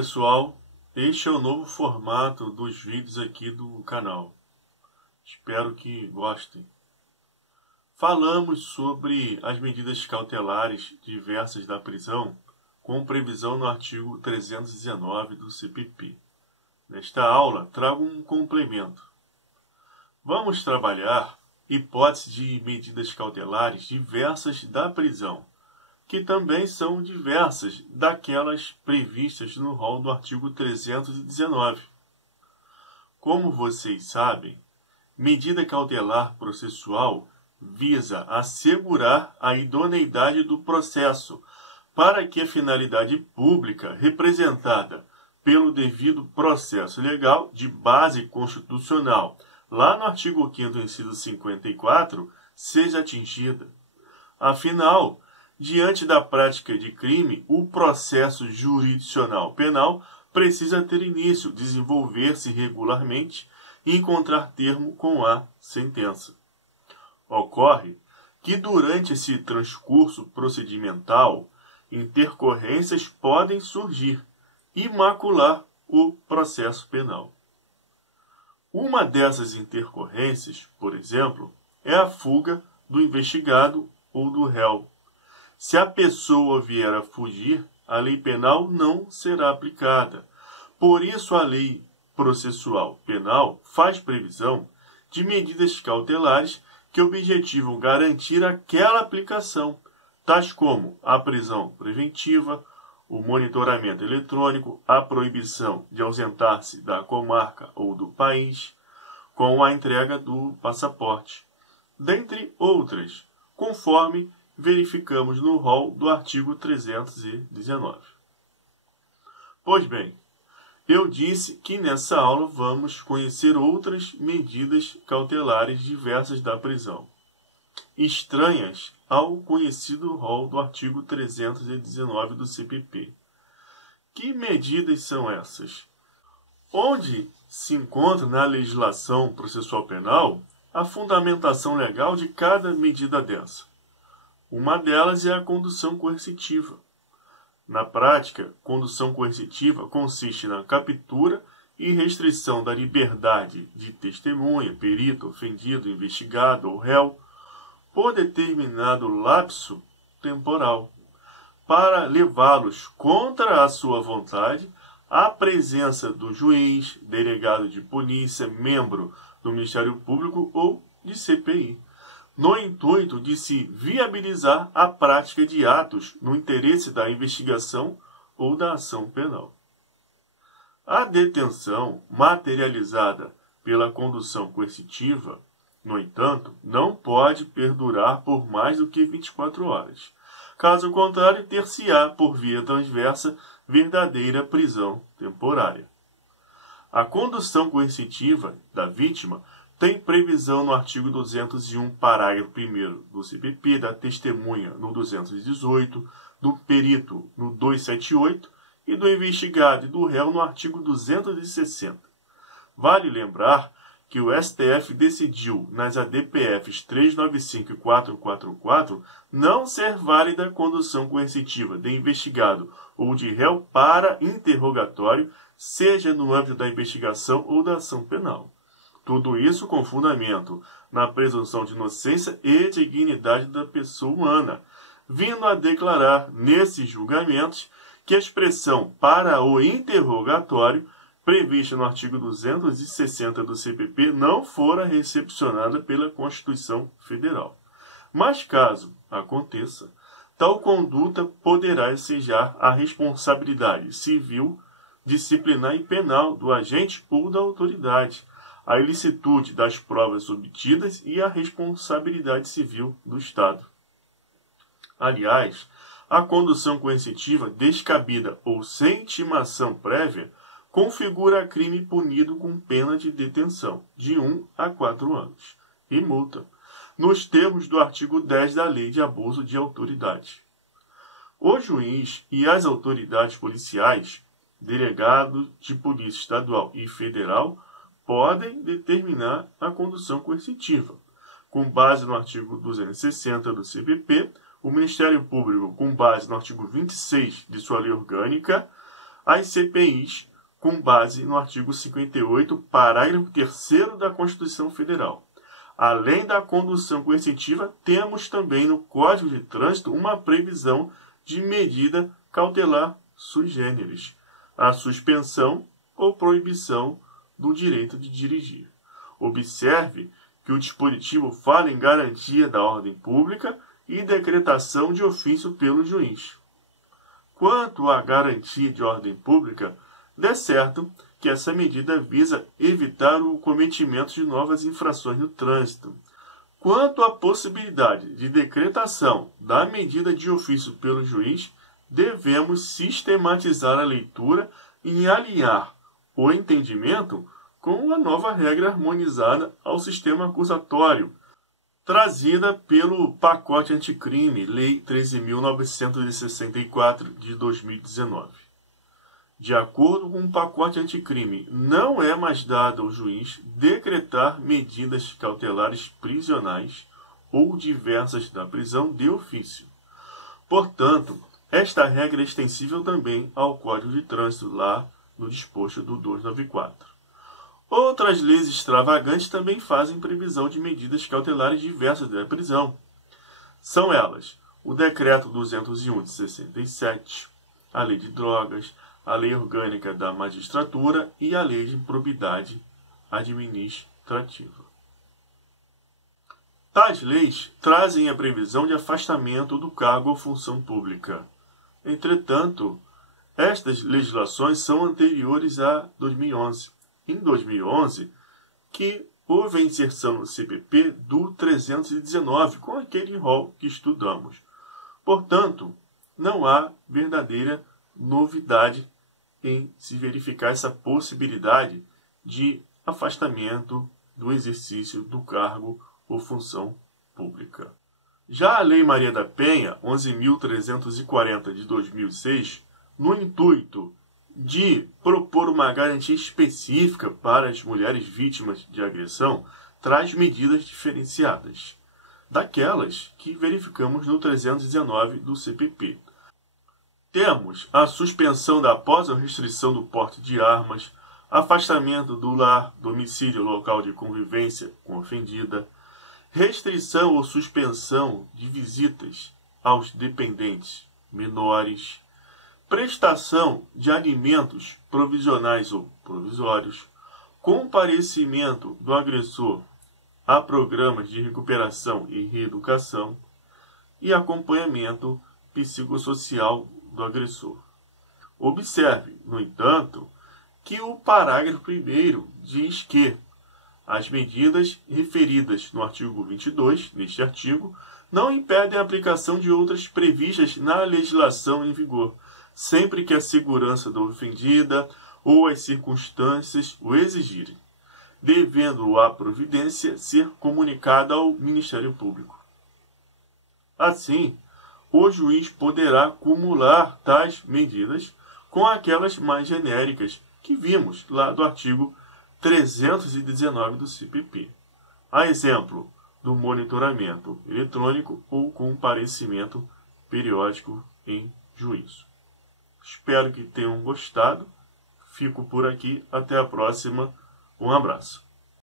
pessoal, este é o novo formato dos vídeos aqui do canal. Espero que gostem. Falamos sobre as medidas cautelares diversas da prisão, com previsão no artigo 319 do CPP. Nesta aula, trago um complemento. Vamos trabalhar hipóteses de medidas cautelares diversas da prisão, que também são diversas daquelas previstas no rol do artigo 319. Como vocês sabem, medida cautelar processual visa assegurar a idoneidade do processo para que a finalidade pública representada pelo devido processo legal de base constitucional, lá no artigo 5º, inciso 54, seja atingida. Afinal, diante da prática de crime, o processo jurisdicional penal precisa ter início, desenvolver-se regularmente e encontrar termo com a sentença. Ocorre que, durante esse transcurso procedimental, intercorrências podem surgir e macular o processo penal. Uma dessas intercorrências, por exemplo, é a fuga do investigado ou do réu. Se a pessoa vier a fugir, a lei penal não será aplicada. Por isso, a lei processual penal faz previsão de medidas cautelares que objetivam garantir aquela aplicação, tais como a prisão preventiva, o monitoramento eletrônico, a proibição de ausentar-se da comarca ou do país, com a entrega do passaporte, dentre outras, conforme verificamos no rol do artigo 319. Pois bem, eu disse que nessa aula vamos conhecer outras medidas cautelares diversas da prisão, estranhas ao conhecido rol do artigo 319 do CPP. Que medidas são essas? Onde se encontra na legislação processual penal a fundamentação legal de cada medida dessa? Uma delas é a condução coercitiva. Na prática, condução coercitiva consiste na captura e restrição da liberdade de testemunha, perito, ofendido, investigado ou réu, por determinado lapso temporal, para levá-los contra a sua vontade à presença do juiz, delegado de polícia, membro do Ministério Público ou de CPI, no intuito de se viabilizar a prática de atos no interesse da investigação ou da ação penal. A detenção materializada pela condução coercitiva, no entanto, não pode perdurar por mais do que 24 horas. Caso contrário, ter-se-á, por via transversa, verdadeira prisão temporária. A condução coercitiva da vítima tem previsão no artigo 201, parágrafo 1º do CPP, da testemunha no 218, do perito no 278 e do investigado e do réu no artigo 260. Vale lembrar que o STF decidiu nas ADPFs 395 e 444 não ser válida a condução coercitiva de investigado ou de réu para interrogatório, seja no âmbito da investigação ou da ação penal. Tudo isso com fundamento na presunção de inocência e dignidade da pessoa humana, vindo a declarar nesses julgamentos que a expressão para o interrogatório prevista no artigo 260 do CPP não fora recepcionada pela Constituição Federal. Mas caso aconteça, tal conduta poderá ensejar a responsabilidade civil, disciplinar e penal do agente ou da autoridade, a ilicitude das provas obtidas e a responsabilidade civil do Estado. Aliás, a condução coercitiva descabida ou sem intimação prévia configura crime punido com pena de detenção de 1 a 4 anos e multa, nos termos do artigo 10 da Lei de Abuso de Autoridade. O juiz e as autoridades policiais, delegados de polícia estadual e federal, podem determinar a condução coercitiva. Com base no artigo 260 do CPP, o Ministério Público, com base no artigo 26 de sua lei orgânica, as CPIs com base no artigo 58, parágrafo 3º da Constituição Federal. Além da condução coercitiva, temos também no Código de Trânsito uma previsão de medida cautelar sui generis, a suspensão ou proibição do direito de dirigir. Observe que o dispositivo fala em garantia da ordem pública e decretação de ofício pelo juiz. Quanto à garantia de ordem pública, é certo que essa medida visa evitar o cometimento de novas infrações no trânsito. Quanto à possibilidade de decretação da medida de ofício pelo juiz, devemos sistematizar a leitura e alinhar o entendimento com a nova regra harmonizada ao sistema acusatório, trazida pelo pacote anticrime, Lei 13.964 de 2019. De acordo com o pacote anticrime, não é mais dado ao juiz decretar medidas cautelares prisionais ou diversas da prisão de ofício. Portanto, esta regra é extensível também ao Código de Trânsito, lá no disposto do 294. Outras leis extravagantes também fazem previsão de medidas cautelares diversas da prisão. São elas o Decreto 201 de 67, a Lei de Drogas, a Lei Orgânica da Magistratura e a Lei de Improbidade Administrativa. Tais leis trazem a previsão de afastamento do cargo ou função pública. Entretanto, estas legislações são anteriores a 2011. Em 2011, que houve a inserção no CPP do 319, com aquele rol que estudamos. Portanto, não há verdadeira novidade em se verificar essa possibilidade de afastamento do exercício do cargo ou função pública. Já a Lei Maria da Penha, 11.340 de 2006, no intuito de propor uma garantia específica para as mulheres vítimas de agressão, traz medidas diferenciadas daquelas que verificamos no 319 do CPP. Temos a suspensão da pós ou restrição do porte de armas, afastamento do lar, domicílio, local de convivência com a ofendida, restrição ou suspensão de visitas aos dependentes menores, prestação de alimentos provisionais ou provisórios, comparecimento do agressor a programas de recuperação e reeducação e acompanhamento psicossocial do agressor. Observe, no entanto, que o parágrafo 1º diz que as medidas referidas no artigo 22, neste artigo, não impedem a aplicação de outras previstas na legislação em vigor, sempre que a segurança da ofendida ou as circunstâncias o exigirem, devendo a providência ser comunicada ao Ministério Público. Assim, o juiz poderá acumular tais medidas com aquelas mais genéricas que vimos lá do artigo 319 do CPP. A exemplo do monitoramento eletrônico ou comparecimento periódico em juízo. Espero que tenham gostado. Fico por aqui. Até a próxima. Um abraço.